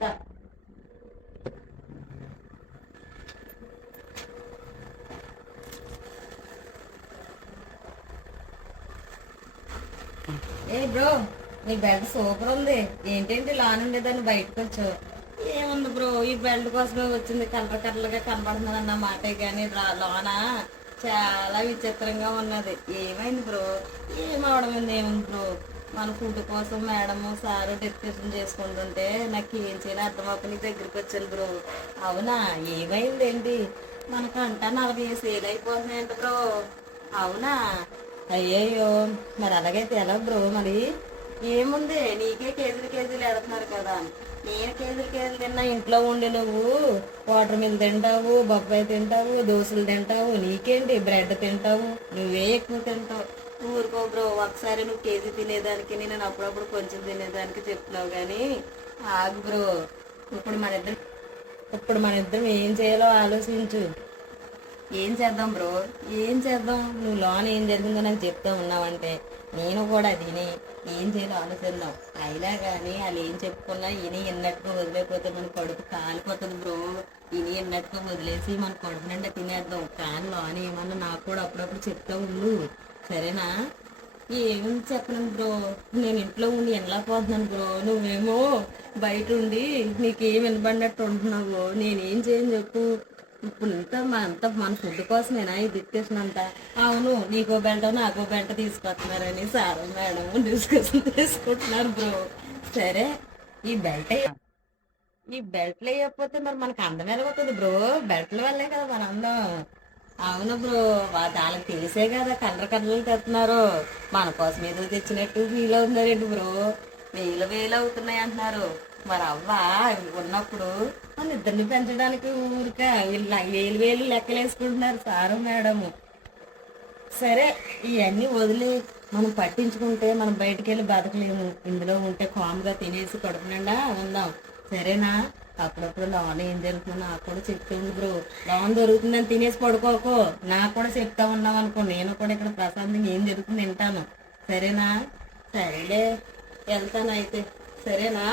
ఏ bro, నీ belt super ఉంది. ఏంటంటే లాన్ ఉండేదాన్ని బయటకు వచ్చావు. ఏముంది బ్రో, ఈ బెల్ట్ కోసమే వచ్చింది. కలర్ కలర్గా కనబడుతుంది అన్న మాటే కానీ లోన చాలా విచిత్రంగా ఉన్నది. ఏమైంది బ్రో? ఏమవడమైంది ఏముంది బ్రో? మన ఫుడ్ కోసం మేడము సారు డిస్కషన్ చేసుకుంటుంటే నాకు ఏం చేయాలి అర్థమవుతుంది. నీ దగ్గరికి వచ్చాను బ్రో. అవునా, ఏమైంది ఏంటి? మనకంట 40 సేల్ అయిపోతున్నాయంట బ్రో. అవునా, అయ్యయ్యో, మరి అలాగైతే ఎలా బ్రో? మరి ఏముంది, నీకే కేజీలు కేజీలు ఎడుతున్నారు కదా. నేను కేజీలు కేజీలు తిన్నా. ఇంట్లో ఉండి నువ్వు వాటర్ మిల్ తింటావు, బొప్పాయి తింటావు, దోశలు తింటావు, నీకేంటి బ్రెడ్ తింటావు, నువ్వే ఎక్కువ తింటావు. ఊరుకో బ్రో, ఒకసారి నువ్వు కేజీ తినేదానికి నేను అప్పుడప్పుడు కొంచెం తినేదానికి చెప్తున్నావు కానీ ఆగు బ్రో. ఇప్పుడు మన ఇద్దరం ఏం చేయాలో ఆలోచించు. ఏం చేద్దాం బ్రో? ఏం చేద్దాం? నువ్వు లోన్ ఏం జరిగిందో నాకు చెప్తా ఉన్నావంటే నేను కూడా తిని ఏం చేయాలో ఆలోచిద్దాం. అయినా కానీ వాళ్ళు ఏం చెప్పుకున్నా ఇని ఎన్నట్టుగా వదిలేకపోతే మన కడుపు కాలిపోతుంది బ్రో. ఇని ఎన్నట్టుగా వదిలేసి మన కడుపు నిండా తినేద్దాం. కానీ లోన్ ఏమన్నా నాకు కూడా అప్పుడప్పుడు చెప్తా ఉండు, సరేనా? ఏమి చెప్పను బ్రో, నేను ఇంట్లో ఉండి పోతున్నాను బ్రో. నువ్వేమో బయట ఉండి నీకేం వినబడినట్టు ఉంటున్నావు. నేనేం చేయను చెప్పు. ఇప్పుడు మన ఫుడ్ కోసమేనా ఈ డిస్కషన్ అంతా? అవును, నీకో బెల్ట్ నాకో బెల్ట్ తీసుకొస్తున్నారని సార్ మేడం డిస్కషన్ తీసుకుంటున్నారు బ్రో. సరే, ఈ బెల్ట్ ఈ బెల్ట్లు వేయకపోతే మరి మనకు అందం ఎలాగొస్తుంది బ్రో? బెల్ట్ల వల్లే కదా మన అందం. అవును బ్రో, వాళ్ళకి తెలిసే కదా కలర్ కలర్లు తెస్తున్నారు. మన కోసం ఏదో తెచ్చినట్టు ఫీల్ అవుతున్నారేంటి బ్రో? వేలు వేలు అవుతున్నాయి అంటున్నారు. మరి అవ్వా ఉన్నప్పుడు మన ఇద్దరిని పెంచడానికి ఊరిక వేలు వేలు లెక్కలేసుకుంటున్నారు సారు మేడము. సరే, ఇవన్నీ వదిలి మనం పట్టించుకుంటే మనం బయటికి వెళ్ళి బతకలేము. ఇందులో ఉంటే కామ్గా తినేసి కడుపు నిండా ఉందాం, సరేనా? అప్పుడప్పుడు లోన్ ఏం జరుగుతుందో నాకు కూడా చెప్తే ఉంది బ్రో. లోన్ దొరుకుతుందని తినేసి పడుకోకో, నాకు కూడా చెప్తా ఉన్నావు అనుకో, నేను కూడా ఇక్కడ ప్రశాంతంగా ఏం జరుగుతుంది వింటాను, సరేనా? సరేలే, వెళ్తాను అయితే, సరేనా?